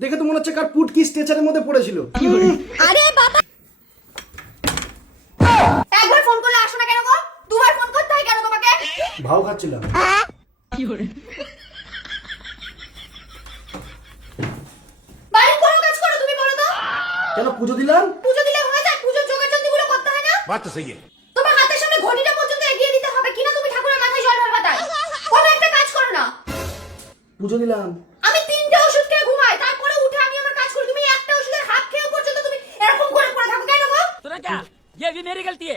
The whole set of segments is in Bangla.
দেখে তো মনে হচ্ছে কার পুট কি স্ট্রেচারের মধ্যে পড়েছিল। আরে বাবা, একবার ফোন করলে আসো না কেন গো? দুবার ফোন করতে হয় কেন তোমাকে? ভাও খাচ্ছিলাম। বাড়ির কোনো কাজ করো তুমি, বলো তো? কেন পুজো দিলাম? পুজো দিলে হয়ে যায়, পুজোর জোগাড়যন্ত্রগুলো করতে হয় না? बात तो सही है। তোমার হাতের সামনে ঘড়িটা পর্যন্ত এগিয়ে দিতে হবে কিনা তুমি ঠাকুরের মাথায় জল ঢালবা তাই? কোনো একটা কাজ করো না। পুজো দিলাম। আমি 3টে ওষুধ খেয়ে ঘুমাই, তারপরে উঠে আমি আমার কাজ করি। তুমি একটা ওষুধের হাত খেয়েও পর্যন্ত তুমি এরকম করে পড়ে থাকো কেন গো? सुना क्या? ये भी मेरी गलती है।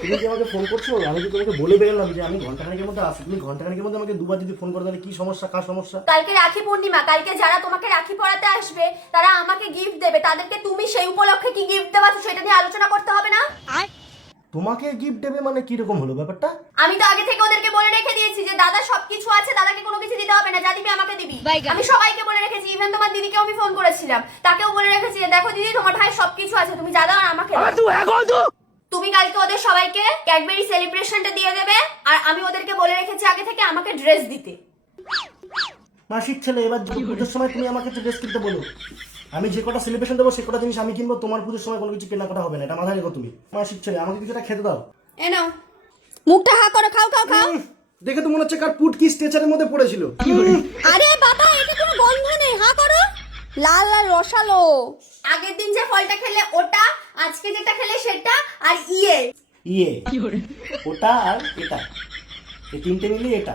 তুমি কি আমাকে ফোন করছো? আমি তো তোমাকে বলে বেরোলাম যে আমি ঘন্টাখানেকের মধ্যে আসি। তুমি ঘন্টাখানেকের মধ্যে আমাকে দুবার যদি ফোন করো তাহলে কি সমস্যা, কার সমস্যা? কালকে রাখি পূর্ণিমা, কালকে যারা তোমাকে রাখি পরাতে আসবে তারা আমাকে গিফট দেবে, তাদেরকে তুমি সেই উপলক্ষে কি গিফট দেবা সেটা নিয়ে আলোচনা করতে হবে না? তোমাকে গিফট দেবে মানে কি রকম হলো ব্যাপারটা? আমি তো আগে থেকে ওদেরকে বলে রেখে দিয়েছি যে দাদা সবকিছু আছে, দাদাকে কোনো কিছু দিতে হবে না, যা দিবি আমাকে দিবি। আমি সবাইকে বলে রেখেছি, ইভেন তোমার দিদিকেও আমি ফোন করেছিলাম, তাকেও বলে রেখেছি যে দেখো দিদি তোমার ভাই সবকিছু আছে, তুমি যা দাও আর আমাকে দাও। তুমি কালকে ওদের সবাইকে ক্যাডবেরি সেলিব্রেশনটা দিয়ে দেবে, আর আমি ওদেরকে বলে রেখেছি আগে থেকে আমাকে ড্রেস দিতে। মাসিক ছেলে, এবার পুজোর সময় তুমি আমাকে একটু ড্রেস কিনতে বলো। আমি যে কটা সেলিব্রেশন দেবো সে কটা জিনিস আমি কিনবো, তোমার পুজোর সময় কোনো কিছু কেনাকাটা হবে না, এটা মাথায় রেখো তুমি। মাসিক ছেলে, আমাকে কিছুটা খেতে দাও। এ নাও, মুখটা হা করো, খাও খাও খাও। দেখে তো মনে হচ্ছে কার পুট কি স্ট্রেচারের মধ্যে পড়েছিল। আরে বাবা, এটা কোনো গন্ধ নেই, হা করো। লাল লাল রসালো। আগের দিন যে ফলটা খেলে ওটা, আজকে যেটা খেলে সেটা, আর ইয়ে ওটা আর এটা, এই তিনটে মিলিয়ে এটা।